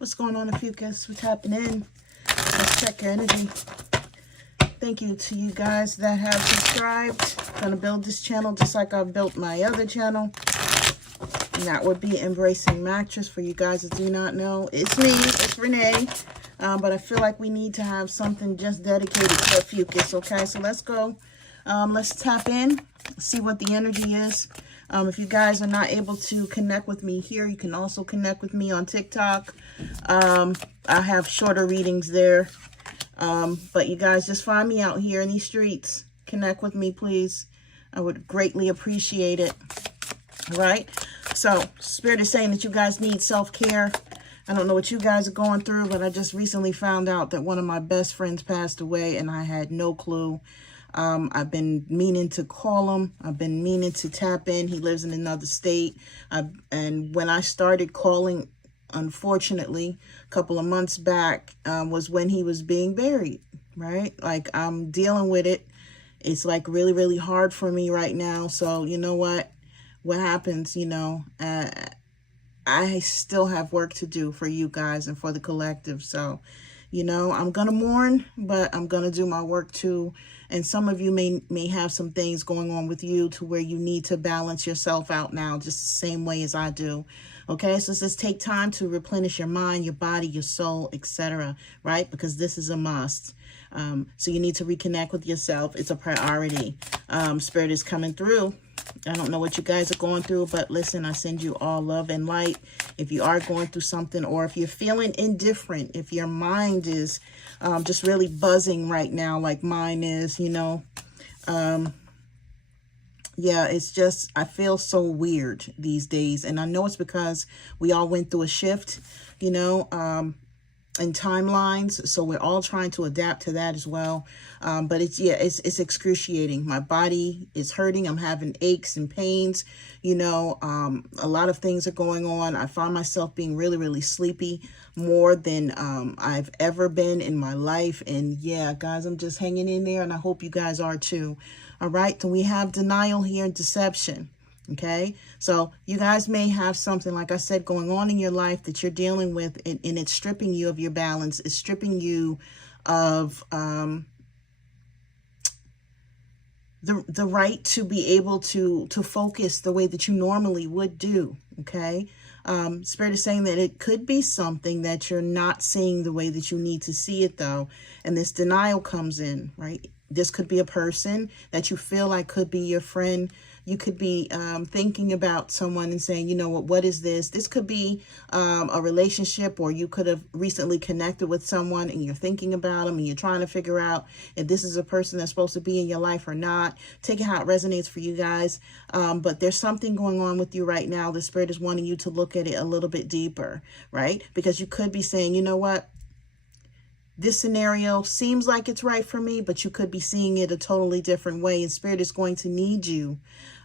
What's going on, Ophiuchus? What's happening? Let's check your energy. Thank you to you guys that have subscribed. I'm going to build this channel just like I built my other channel. And that would be Embracing Mattress. For you guys that do not know, it's me. It's Renee. But I feel like we need to have something just dedicated to Ophiuchus, okay? So let's go. Let's tap in, see what the energy is. If you guys are not able to connect with me here, you can also connect with me on TikTok. I have shorter readings there. But you guys just find me out here in these streets. Connect with me, please. I would greatly appreciate it. All right? So, Spirit is saying that you guys need self-care. I don't know what you guys are going through, but I just recently found out that one of my best friends passed away, and I had no clue. I've been meaning to call him. I've been meaning to tap in. He lives in another state. And when I started calling, unfortunately, a couple of months back, was when he was being buried, right? Like, I'm dealing with it. It's like really, really hard for me right now. So, you know what? What happens, you know, I still have work to do for you guys and for the collective. So, you know, I'm going to mourn, but I'm going to do my work too. And some of you may have some things going on with you to where you need to balance yourself out now, just the same way as I do. Okay, so it says take time to replenish your mind, your body, your soul, etc. Right? Because this is a must. So you need to reconnect with yourself. It's a priority. Spirit is coming through. I don't know what you guys are going through, but listen, I send you all love and light. If you are going through something, or if you're feeling indifferent, if your mind is just really buzzing right now, like mine is, you know, yeah, it's just, I feel so weird these days. And I know it's because we all went through a shift, you know, in timelines, so we're all trying to adapt to that as well. But it's excruciating. My body is hurting. I'm having aches and pains, you know. A lot of things are going on. I find myself being really, really sleepy, more than I've ever been in my life. And yeah, guys, I'm just hanging in there, and I hope you guys are too. All right, so we have denial here and deception. Okay, so you guys may have something, like I said, going on in your life that you're dealing with, and it's stripping you of your balance. It's stripping you of the right to be able to focus the way that you normally would do. Okay, Spirit is saying that it could be something that you're not seeing the way that you need to see it, though, and this denial comes in, right? This could be a person that you feel like could be your friend. You could be thinking about someone and saying, you know what is this? This could be a relationship, or you could have recently connected with someone and you're thinking about them and you're trying to figure out if this is a person that's supposed to be in your life or not. Take it how it resonates for you guys. But there's something going on with you right now. The Spirit is wanting you to look at it a little bit deeper, right? Because you could be saying, you know what? This scenario seems like it's right for me, but you could be seeing it a totally different way. And Spirit is going to need you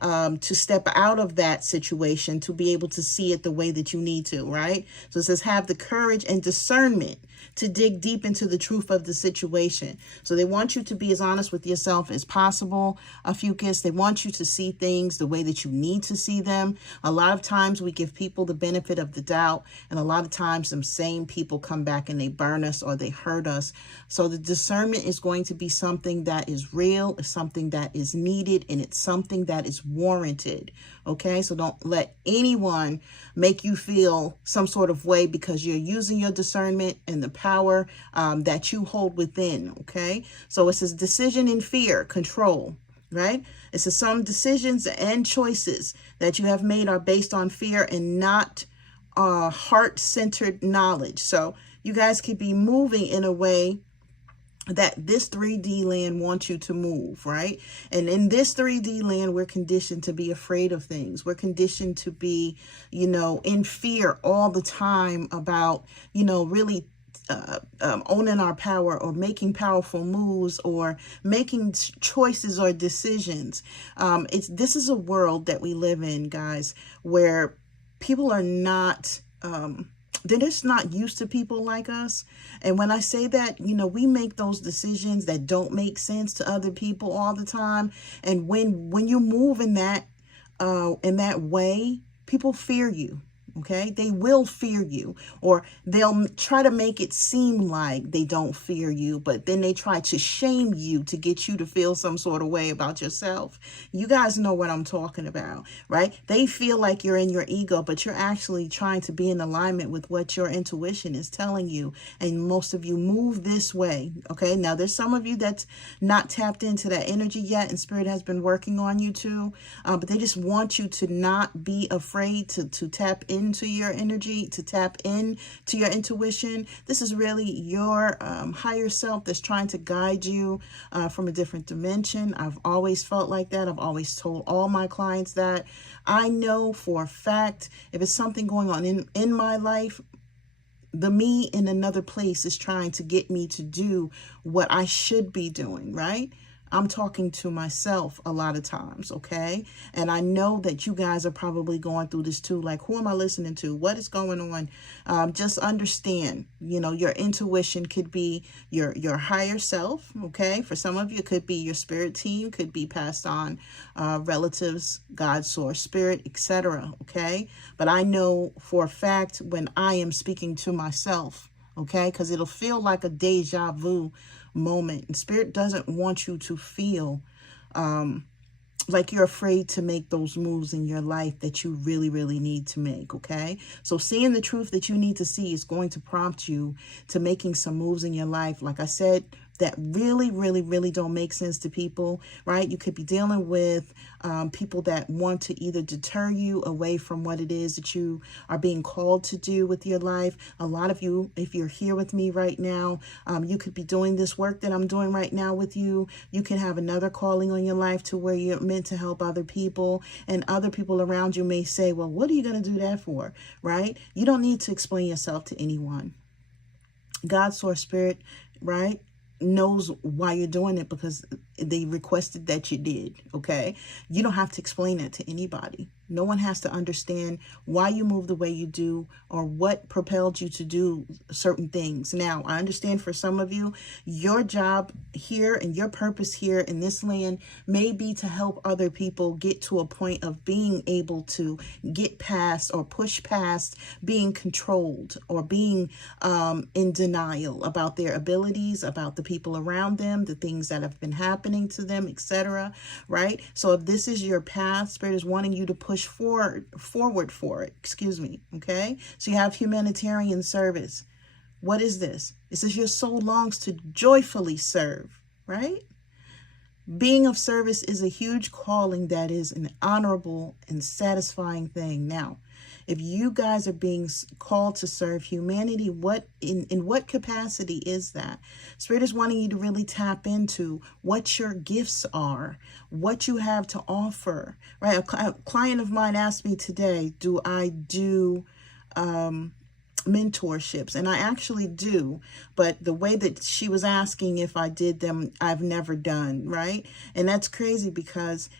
to step out of that situation to be able to see it the way that you need to, right? So it says have the courage and discernment to dig deep into the truth of the situation. So they want you to be as honest with yourself as possible, Ophiuchus. They want you to see things the way that you need to see them. A lot of times we give people the benefit of the doubt, and a lot of times some same people come back and they burn us or they hurt us. So the discernment is going to be something that is real, it's something that is needed, and it's something that is warranted. Okay, so don't let anyone make you feel some sort of way because you're using your discernment and the power that you hold within. Okay, so it says decision in fear, control, right? It says some decisions and choices that you have made are based on fear and not heart-centered knowledge. So you guys could be moving in a way that this 3D land wants you to move, right? And in this 3D land, we're conditioned to be afraid of things. We're conditioned to be, you know, in fear all the time about, you know, really owning our power or making powerful moves or making choices or decisions. This is a world that we live in, guys, where people are not they're just not used to people like us. And when I say that, you know, we make those decisions that don't make sense to other people all the time. And when you move in that way, people fear you. Okay, they will fear you, or they'll try to make it seem like they don't fear you, but then they try to shame you to get you to feel some sort of way about yourself. You guys know what I'm talking about, right? They feel like you're in your ego, but you're actually trying to be in alignment with what your intuition is telling you. And most of you move this way. Okay, now there's some of you that's not tapped into that energy yet, and Spirit has been working on you too, but they just want you to not be afraid to tap into your energy, to tap in to your intuition. This is really your higher self that's trying to guide you from a different dimension. I've always felt like that. I've always told all my clients that. I know for a fact if it's something going on in my life, the me in another place is trying to get me to do what I should be doing, right? I'm talking to myself a lot of times, okay? And I know that you guys are probably going through this too. Like, who am I listening to? What is going on? Just understand, your intuition could be your higher self, okay? For some of you, it could be your spirit team, could be passed on relatives, God, source, spirit, etc., okay? But I know for a fact when I am speaking to myself, okay? Because it'll feel like a deja vu moment. And Spirit doesn't want you to feel like you're afraid to make those moves in your life that you really, really need to make, okay? So seeing the truth that you need to see is going to prompt you to making some moves in your life. Like I said, that really, really, really don't make sense to people, right? You could be dealing with people that want to either deter you away from what it is that you are being called to do with your life. A lot of you, if you're here with me right now, you could be doing this work that I'm doing right now with you. You can have another calling on your life to where you're meant to help other people, and other people around you may say, well, what are you going to do that for, right? You don't need to explain yourself to anyone. God, source, spirit, right, knows why you're doing it because they requested that you did, okay? You don't have to explain that to anybody. No one has to understand why you move the way you do or what propelled you to do certain things. Now, I understand for some of you, your job here and your purpose here in this land may be to help other people get to a point of being able to get past or push past being controlled or being in denial about their abilities, about the people around them, the things that have been happening to them, etc. Right? So if this is your path, Spirit is wanting you to push forward for it, okay? So you have humanitarian service. What is this? It says your soul longs to joyfully serve, right? Being of service is a huge calling that is an honorable and satisfying thing. Now, if you guys are being called to serve humanity, in what capacity is that? Spirit is wanting you to really tap into what your gifts are, what you have to offer, right? A client of mine asked me today, do I do mentorships? And I actually do, but the way that she was asking if I did them, I've never done, right? And that's crazy because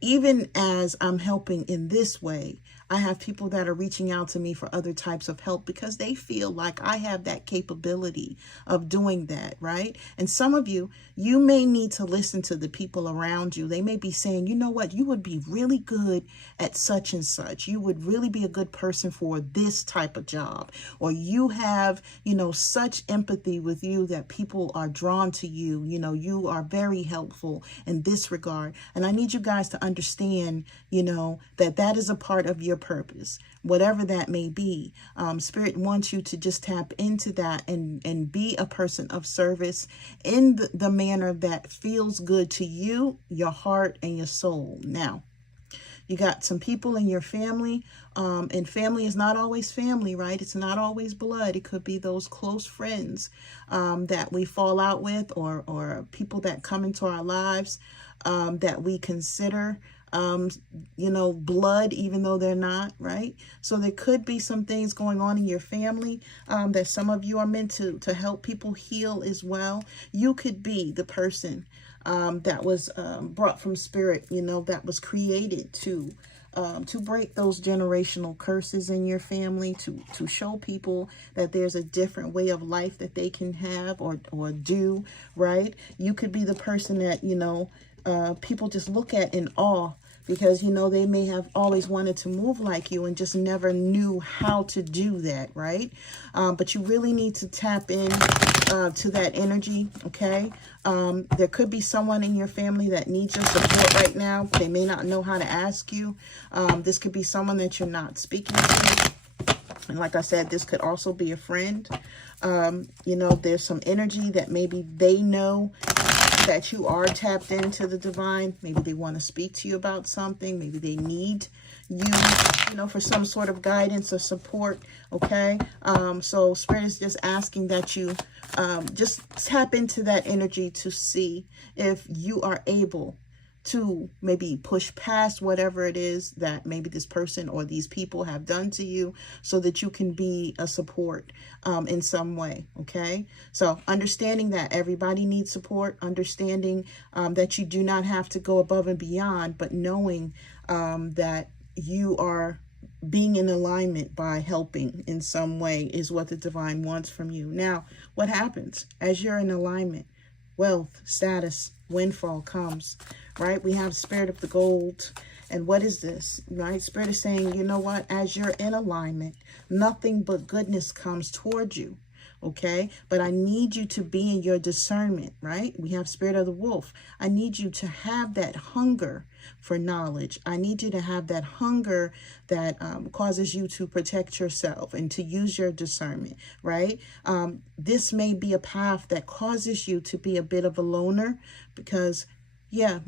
even as I'm helping in this way, I have people that are reaching out to me for other types of help because they feel like I have that capability of doing that, right? And some of you, you may need to listen to the people around you. They may be saying, you know what, you would be really good at such and such. You would really be a good person for this type of job. Or you have, such empathy with you that people are drawn to you. You are very helpful in this regard. And I need you guys to understand, that is a part of your purpose, whatever that may be. Spirit wants you to just tap into that and be a person of service in the manner that feels good to you, your heart, and your soul. Now, you got some people in your family, and family is not always family, right? It's not always blood. It could be those close friends that we fall out with, or people that come into our lives that we consider blood, even though they're not, right? So there could be some things going on in your family that some of you are meant to help people heal as well. You could be the person that was brought from Spirit, that was created to break those generational curses in your family, to show people that there's a different way of life that they can have or do, right? You could be the person that, people just look at in awe because, you know, they may have always wanted to move like you and just never knew how to do that, right? But you really need to tap in to that energy, okay? There could be someone in your family that needs your support right now. They may not know how to ask you. This could be someone that you're not speaking to. And like I said, this could also be a friend. You know, there's some energy that maybe they know that you are tapped into the divine. Maybe they want to speak to you about something. Maybe they need you, you know, for some sort of guidance or support, okay? So Spirit is just asking that you just tap into that energy to see if you are able to maybe push past whatever it is that maybe this person or these people have done to you, so that you can be a support in some way, okay? So understanding that everybody needs support, understanding that you do not have to go above and beyond, but knowing that you are being in alignment by helping in some way is what the divine wants from you. Now, what happens as you're in alignment? Wealth, status, windfall comes, right? We have spirit of the gold. And what is this, right? Spirit is saying, you know what? As you're in alignment, nothing but goodness comes towards you, okay? But I need you to be in your discernment, right? We have spirit of the wolf. I need you to have that hunger for knowledge. I need you to have that hunger that causes you to protect yourself and to use your discernment, right? This may be a path that causes you to be a bit of a loner, because yeah,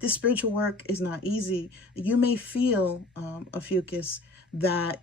this spiritual work is not easy. You may feel, Ophiuchus, that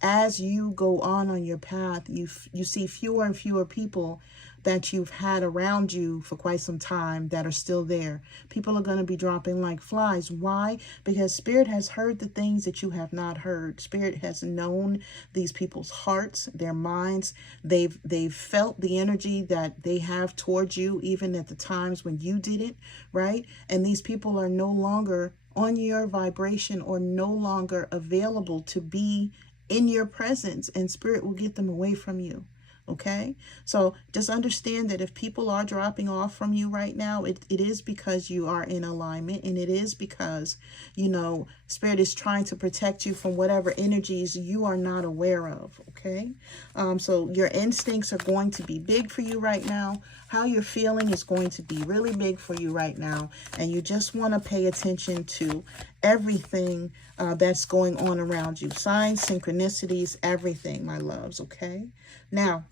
as you go on your path, you see fewer and fewer people that you've had around you for quite some time that are still there. People are going to be dropping like flies. Why? Because Spirit has heard the things that you have not heard. Spirit has known these people's hearts, their minds. They've felt the energy that they have towards you, even at the times when you didn't, right? And these people are no longer on your vibration or no longer available to be in your presence, and Spirit will get them away from you. Okay, so just understand that if people are dropping off from you right now, it is because you are in alignment, and it is because, you know, Spirit is trying to protect you from whatever energies you are not aware of. Okay, so your instincts are going to be big for you right now. How you're feeling is going to be really big for you right now, and you just want to pay attention to everything that's going on around you. Signs, synchronicities, everything, my loves. Okay, now,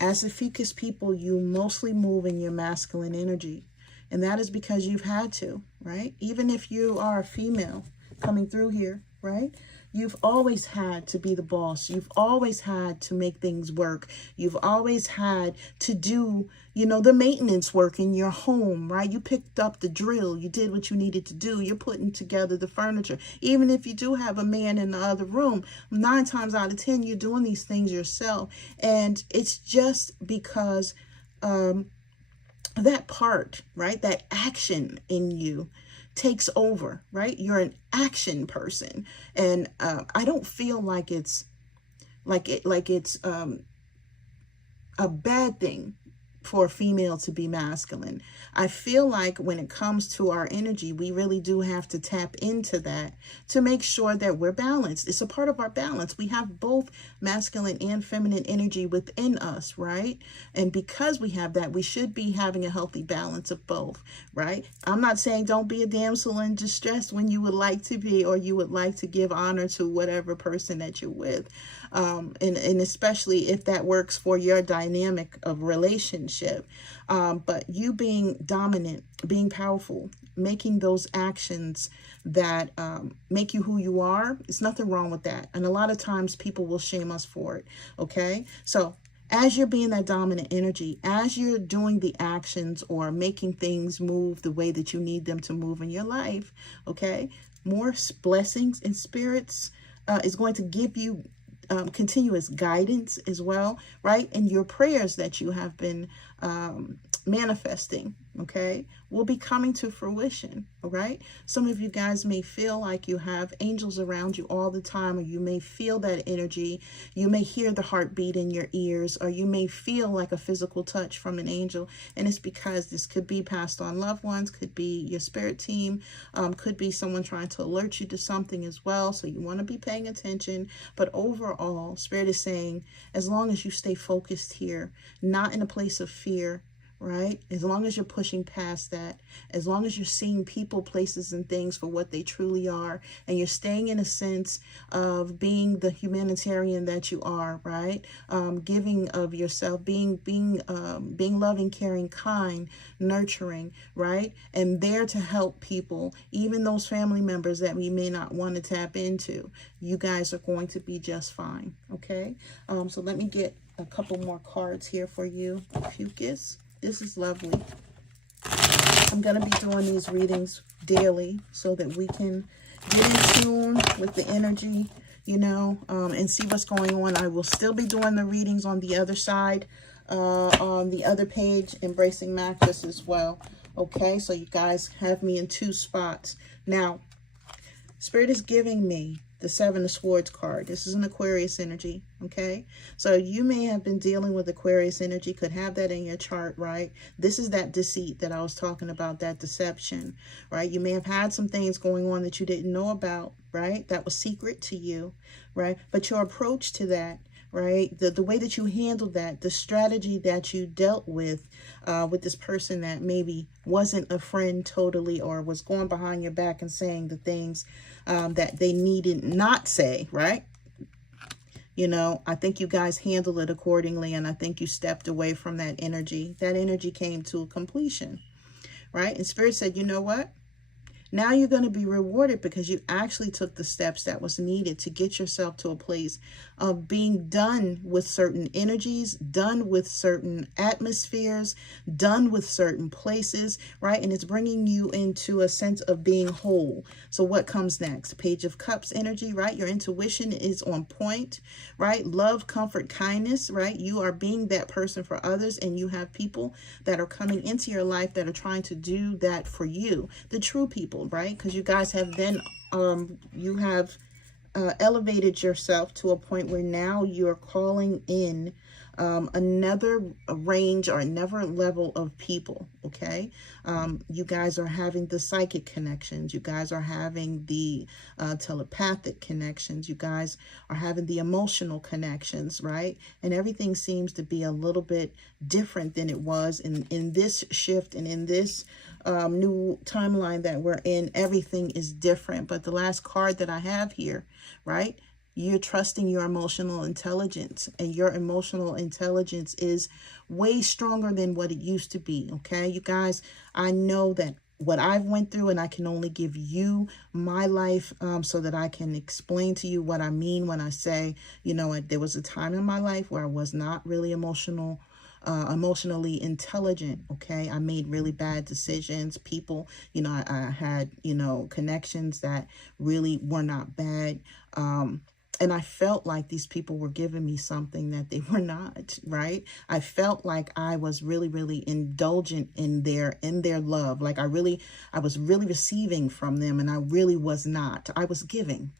as Ophiuchus people, you mostly move in your masculine energy. And that is because you've had to, right? Even if you are a female coming through here, right? You've always had to be the boss. You've always had to make things work. You've always had to do, you know, the maintenance work in your home, right? You picked up the drill. You did what you needed to do. You're putting together the furniture. Even if you do have a man in the other room, 9 times out of 10, you're doing these things yourself. And it's just because that part, right? That action in you takes over, right? You're an action person. And I don't feel like it's a bad thing for a female to be masculine. I feel like when it comes to our energy, we really do have to tap into that to make sure that we're balanced. It's a part of our balance. We have both masculine and feminine energy within us, right? And because we have that, we should be having a healthy balance of both, right? I'm not saying don't be a damsel in distress when you would like to be, or you would like to give honor to whatever person that you're with. And especially if that works for your dynamic of relationship. But you being dominant, being powerful, making those actions that make you who you are, there's nothing wrong with that. And a lot of times people will shame us for it. Okay, so as you're being that dominant energy, as you're doing the actions or making things move the way that you need them to move in your life, okay, more blessings and spirits is going to give you continuous guidance as well, right? And your prayers that you have been manifesting, okay, will be coming to fruition. All right. Some of you guys may feel like you have angels around you all the time, or you may feel that energy. You may hear the heartbeat in your ears, or you may feel like a physical touch from an angel. And it's because this could be passed on loved ones, could be your spirit team, could be someone trying to alert you to something as well. So you want to be paying attention. But overall, Spirit is saying, as long as you stay focused here, not in a place of fear, right? As long as you're pushing past that, as long as you're seeing people, places, and things for what they truly are, and you're staying in a sense of being the humanitarian that you are, right? Giving of yourself, being loving, caring, kind, nurturing, right? And there to help people, even those family members that we may not want to tap into. You guys are going to be just fine, okay? So let me get a couple more cards here for you. Ophiuchus. This is lovely. I'm going to be doing these readings daily so that we can get in tune with the energy, you know, and see what's going on. I will still be doing the readings on the other side, on the other page, Embracing Mattress as well. Okay, so you guys have me in 2 spots. Now, Spirit is giving me the 7 of Swords card. This is an Aquarius energy, okay? So you may have been dealing with Aquarius energy, could have that in your chart, right? This is that deceit that I was talking about, that deception, right? You may have had some things going on that you didn't know about, right? That was secret to you, right? But your approach to that, right? The way that you handled that, the strategy that you dealt with this person that maybe wasn't a friend totally, or was going behind your back and saying the things that they needed not say, right? You know, I think you guys handled it accordingly, and I think you stepped away from that energy. That energy came to a completion, right? And Spirit said, you know what? Now you're going to be rewarded because you actually took the steps that was needed to get yourself to a place of being done with certain energies, done with certain atmospheres, done with certain places, right? And it's bringing you into a sense of being whole. So what comes next? Page of Cups energy, right? Your intuition is on point, right? Love, comfort, kindness, right? You are being that person for others, and you have people that are coming into your life that are trying to do that for you. The true people, right? Because you guys have then, you have elevated yourself to a point where now you're calling in another range or another level of people, okay? You guys are having the psychic connections. You guys are having the telepathic connections. You guys are having the emotional connections, right? And everything seems to be a little bit different than it was in this shift, and in this new timeline that we're in. Everything is different. But the last card that I have here, right? You're trusting your emotional intelligence, and your emotional intelligence is way stronger than what it used to be. Okay, you guys, I know that what I've went through, and I can only give you my life so that I can explain to you what I mean when I say, you know, there was a time in my life where I was not really emotionally intelligent. Okay, I made really bad decisions. People, you know, I had, you know, connections that really were not bad. And I felt like these people were giving me something that they were not, right? I felt like I was really, really indulgent in their love. Like I was really receiving from them, and I really was not. I was giving,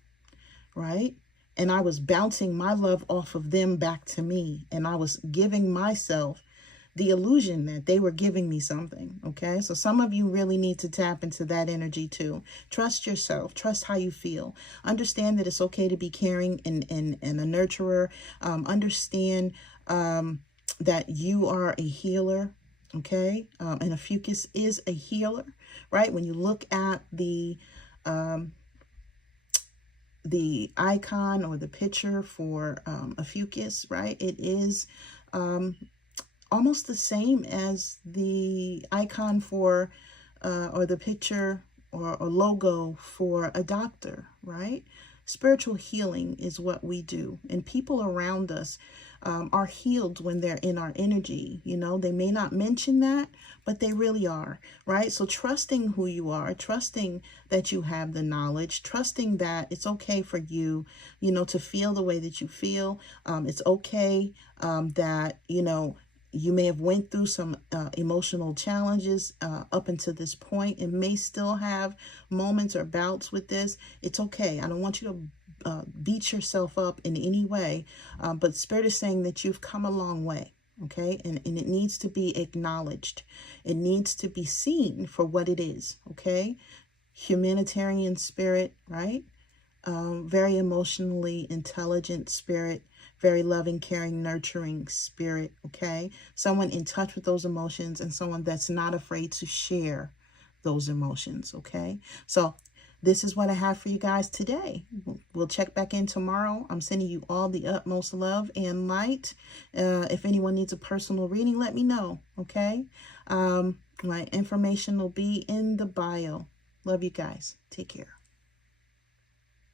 right? And I was bouncing my love off of them back to me. And I was giving myself the illusion that they were giving me something, okay? So some of you really need to tap into that energy too. Trust yourself. Trust how you feel. Understand that it's okay to be caring and a nurturer. Understand that you are a healer, okay? And Ophiuchus is a healer, right? When you look at the icon or the picture for Ophiuchus, right? It is almost the same as the icon for or the picture or logo for a doctor, right? Spiritual healing is what we do, and people around us are healed when they're in our energy. You know, they may not mention that, but they really are, right? So trusting who you are, trusting that you have the knowledge, trusting that it's okay for you, you know, to feel the way that you feel. It's okay that, you know, You may have went through some emotional challenges up until this point and may still have moments or bouts with this. It's okay. I don't want you to beat yourself up in any way, but Spirit is saying that you've come a long way, okay? And it needs to be acknowledged. It needs to be seen for what it is, okay? Humanitarian spirit, right? Very emotionally intelligent spirit, very loving, caring, nurturing spirit, okay? Someone in touch with those emotions and someone that's not afraid to share those emotions, okay? So this is what I have for you guys today. We'll check back in tomorrow. I'm sending you all the utmost love and light. If anyone needs a personal reading, let me know, okay? My information will be in the bio. Love you guys. Take care.